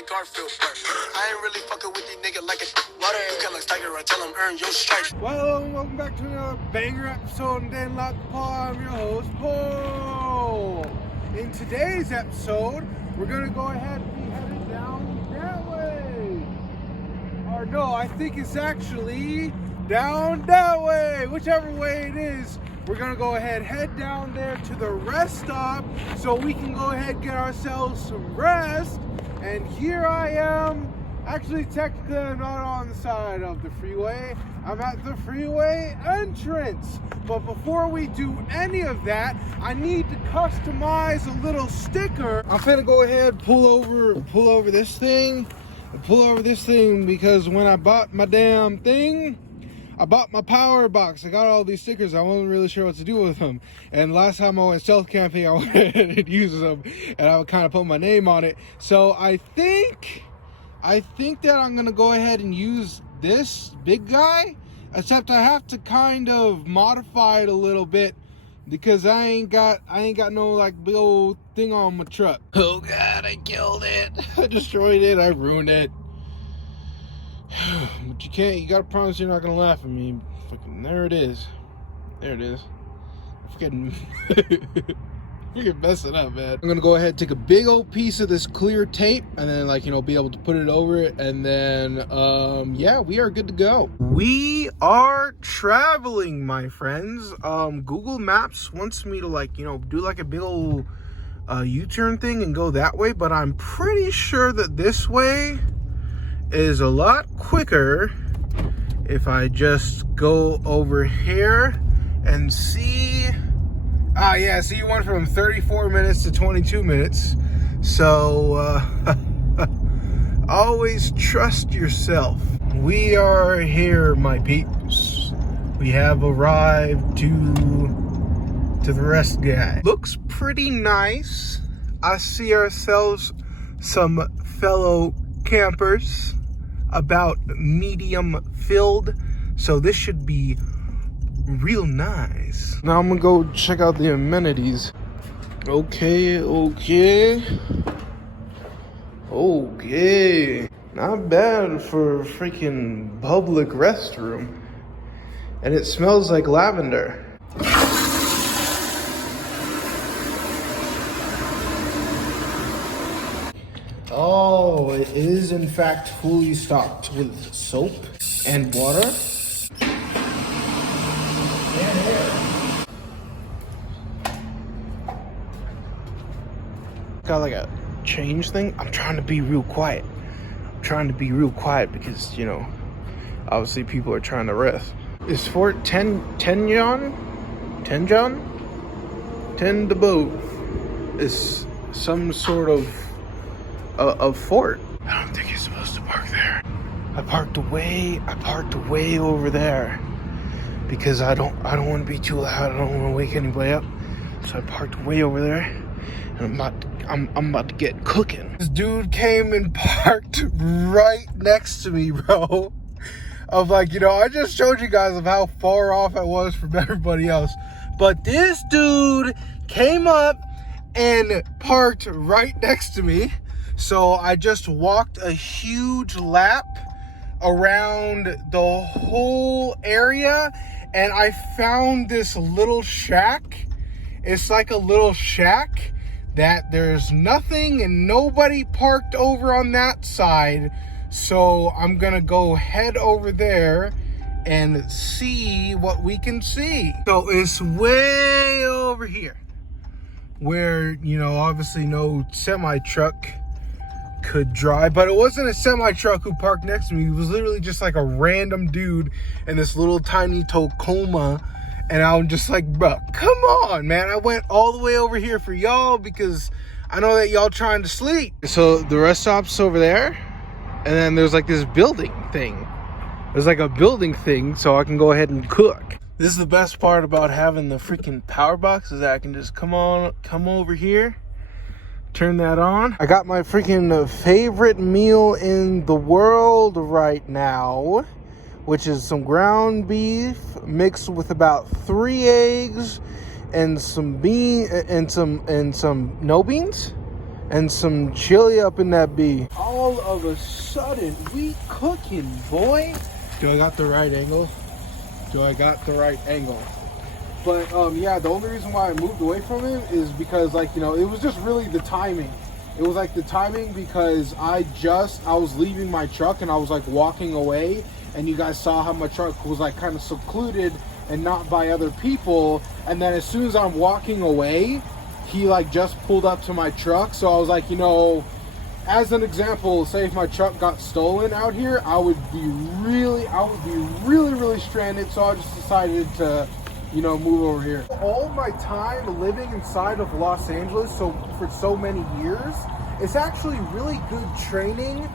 like Garfield. I ain't really fucking with these niggas like a water. You can like Tiger, I tell him earn your stripes. Well, welcome back to another banger episode of Dan Lot the Paul. I'm your host, Paul. In today's episode, we're gonna go ahead and be headed down that way. Or no, I think it's actually down that way. Whichever way it is, we're gonna go ahead, head down there to the rest stop so we can go ahead and get ourselves some rest. And here I am. Actually, technically, I'm not on the side of the freeway. I'm at the freeway entrance. But before we do any of that, I need to customize a little sticker. I'm finna go ahead, pull over this thing because when I bought my damn thing, I bought my power box. I got all these stickers. I wasn't really sure what to do with them. And last time I went stealth camping, I went and used them, and I would kind of put my name on it. So I think that I'm gonna go ahead and use this big guy, except I have to kind of modify it a little bit because I ain't got no like big old thing on my truck. Oh God, I killed it. I destroyed it. I ruined it. But you gotta promise you're not gonna laugh at me. Fucking, there it is. There it is. I'm forgetting. You can mess it up, man. I'm gonna go ahead and take a big old piece of this clear tape and then, like, you know, be able to put it over it, and then yeah, we are good to go. We are traveling, my friends. Google Maps wants me to, like, you know, do like a big old U-turn thing and go that way, but I'm pretty sure that this way is a lot quicker if I just go over here and see. Ah, yeah, so you went from 34 minutes to 22 minutes. So, always trust yourself. We are here, my peeps. We have arrived to the rest guy. Looks pretty nice. I see ourselves some fellow campers, about medium filled. So this should be real nice. Now I'm gonna go check out the amenities. Okay. Not bad for a freaking public restroom. And it smells like lavender. Oh, it is in fact fully stocked with soap and water. Got like a change thing. I'm trying to be real quiet. Because, you know, obviously people are trying to rest. Is Fort Tenjon the boat is some sort of fort. I don't think you're supposed to park there. I parked way over there because I don't want to be too loud. I don't want to wake anybody up. So I parked way over there, and I'm about to get cooking. This dude came and parked right next to me, bro. Of, like, you know, I just showed you guys of how far off I was from everybody else, but this dude came up and parked right next to me. So I just walked a huge lap around the whole area, and I found this little shack. It's like a little shack that there's nothing and nobody parked over on that side. So I'm gonna go head over there and see what we can see. So it's way over here where, you know, obviously no semi-truck could drive, but it wasn't a semi-truck who parked next to me. It was literally just like a random dude in this little tiny Tacoma, and I'm just like, bro, come on, man. I went all the way over here for y'all because I know that y'all trying to sleep. So the rest stop's over there, and then there's like this building thing. There's like a building thing, so I can go ahead and cook. This is the best part about having the freaking power box, is that I can just come over here, turn that on. I got my freaking favorite meal in the world right now, which is some ground beef mixed with about 3 eggs and some no beans. and some chili up in that bee. All of a sudden, we cooking, boy. Do I got the right angle? Do I got the right angle? But yeah, the only reason why I moved away from it is because, like, you know, it was just really the timing. It was like the timing because I was leaving my truck and I was like walking away, and you guys saw how my truck was like kind of secluded and not by other people. And then as soon as I'm walking away, he like just pulled up to my truck. So I was like, you know, as an example, say if my truck got stolen out here, I would be really stranded. So I just decided to, you know, move over here. All my time living inside of Los Angeles, so for so many years, it's actually really good training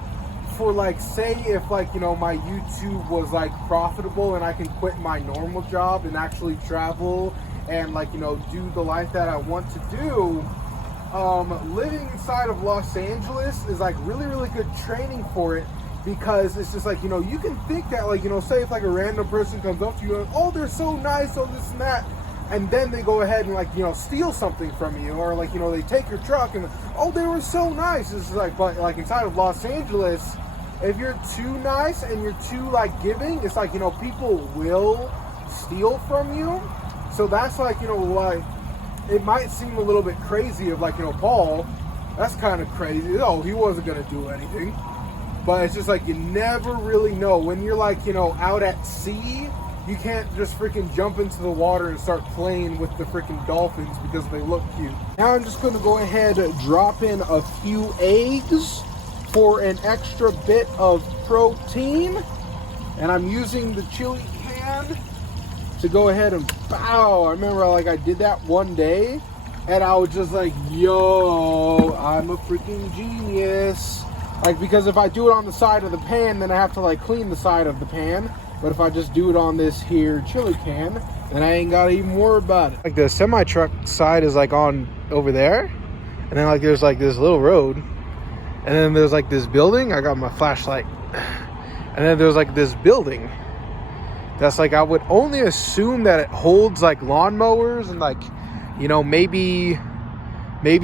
for, like, say if, like, you know, my YouTube was like profitable and I can quit my normal job and actually travel and, like, you know, do the life that I want to do. Living inside of Los Angeles is like really good training for it, because it's just like, you know, you can think that, like, you know, say if like a random person comes up to you and, oh, they're so nice, oh, this and that, and then they go ahead and, like, you know, steal something from you, or, like, you know, they take your truck and, oh, they were so nice. It's like, but like inside of Los Angeles, if you're too nice and you're too, like, giving, it's like, you know, people will steal from you. So that's like, you know, like, it might seem a little bit crazy of, like, you know, Paul, that's kind of crazy. Oh, he wasn't gonna do anything. But it's just like, you never really know. When you're, like, you know, out at sea, you can't just freaking jump into the water and start playing with the freaking dolphins because they look cute. Now I'm just going to go ahead and drop in a few eggs for an extra bit of protein. And I'm using the chili can to go ahead and pow. I remember, like, I did that one day and I was just like, yo, I'm a freaking genius. Like, because if I do it on the side of the pan, then I have to, like, clean the side of the pan. But if I just do it on this here chili can, then I ain't got to even worry about it. Like, the semi-truck side is, like, on over there. And then, like, there's, like, this little road. And then there's, like, this building. I got my flashlight. And then there's, like, this building. That's, like, I would only assume that it holds, like, lawnmowers and, like, you know, maybe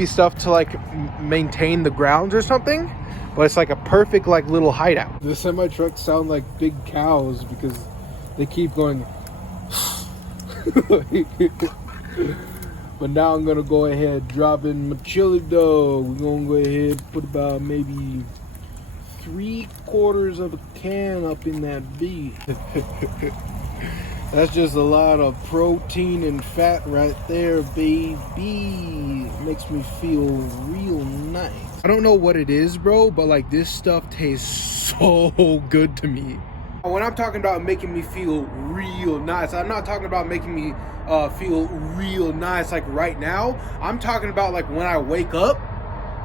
stuff to, like, maintain the grounds or something. But it's like a perfect, like, little hideout. The semi trucks sound like big cows because they keep going. But now I'm gonna go ahead, drop in my chili dough. We're gonna go ahead, put about maybe 3/4 of a can up in that beef. That's just a lot of protein and fat right there, baby. Makes me feel real nice. I don't know what it is, bro, but, like, this stuff tastes so good to me. When I'm talking about making me feel real nice, I'm not talking about making me feel real nice like right now. I'm talking about, like, when I wake up.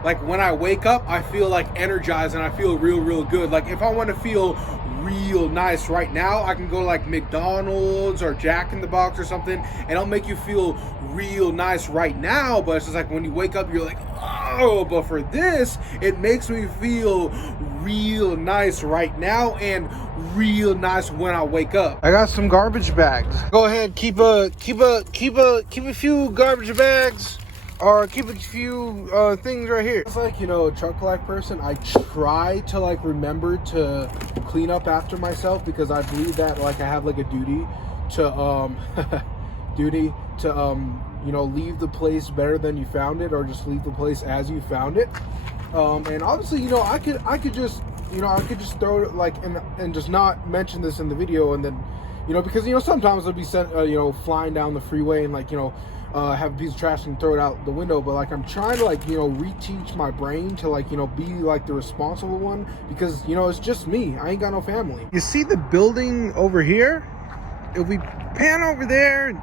Like, when I wake up, I feel, like, energized and I feel real good. Like, if I want to feel real nice right now, I can go to, like, McDonald's or Jack in the Box or something, and it'll make you feel real nice right now. But it's just like when you wake up, you're like, oh, but for this, it makes me feel real nice right now and real nice when I wake up. I got some garbage bags. Go ahead, keep a few garbage bags. Or keep a few things right here. It's like, you know, a truck life person, I try to, like, remember to clean up after myself, because I believe that, like, I have, like, a duty to you know, leave the place better than you found it, or just leave the place as you found it. And obviously, you know, I could just throw it, like, and just not mention this in the video, and then, you know, because, you know, sometimes it'll be sent, you know, flying down the freeway and, like, you know, have a piece of trash and throw it out the window. But, like, I'm trying to, like, you know, reteach my brain to, like, you know, be, like, the responsible one, because, you know, it's just me. I ain't got no family. You see the building over here? If we pan over there,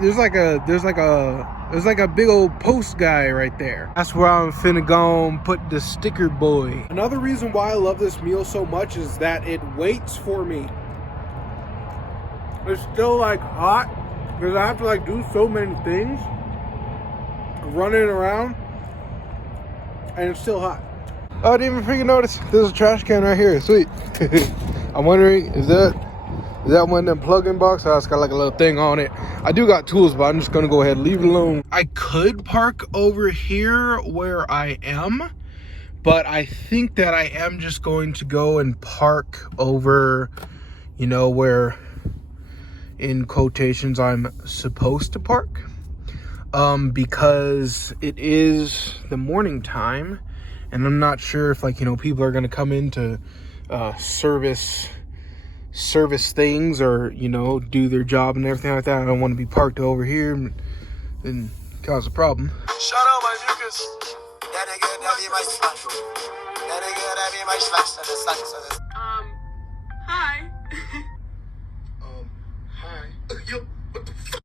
there's like a big old post guy right there. That's where I'm finna go and put the sticker boy. Another reason why I love this meal so much is that it waits for me. It's still, like, hot, because I have to, like, do so many things, running around, and it's still hot. Oh, I didn't even freaking notice. There's a trash can right here. Sweet. I'm wondering, is that one of them plug-in boxes? Oh, it's got, like, a little thing on it. I do got tools, but I'm just gonna go ahead and leave it alone. I could park over here where I am, but I think that I am just going to go and park over, you know, where in quotations I'm supposed to park, because it is the morning time, and I'm not sure if, like, you know, people are gonna come in to service things, or, you know, do their job and everything like that. I don't want to be parked over here and cause a problem. Shout out my mucus. That nigga, that be my slash. That nigga, that be my slash.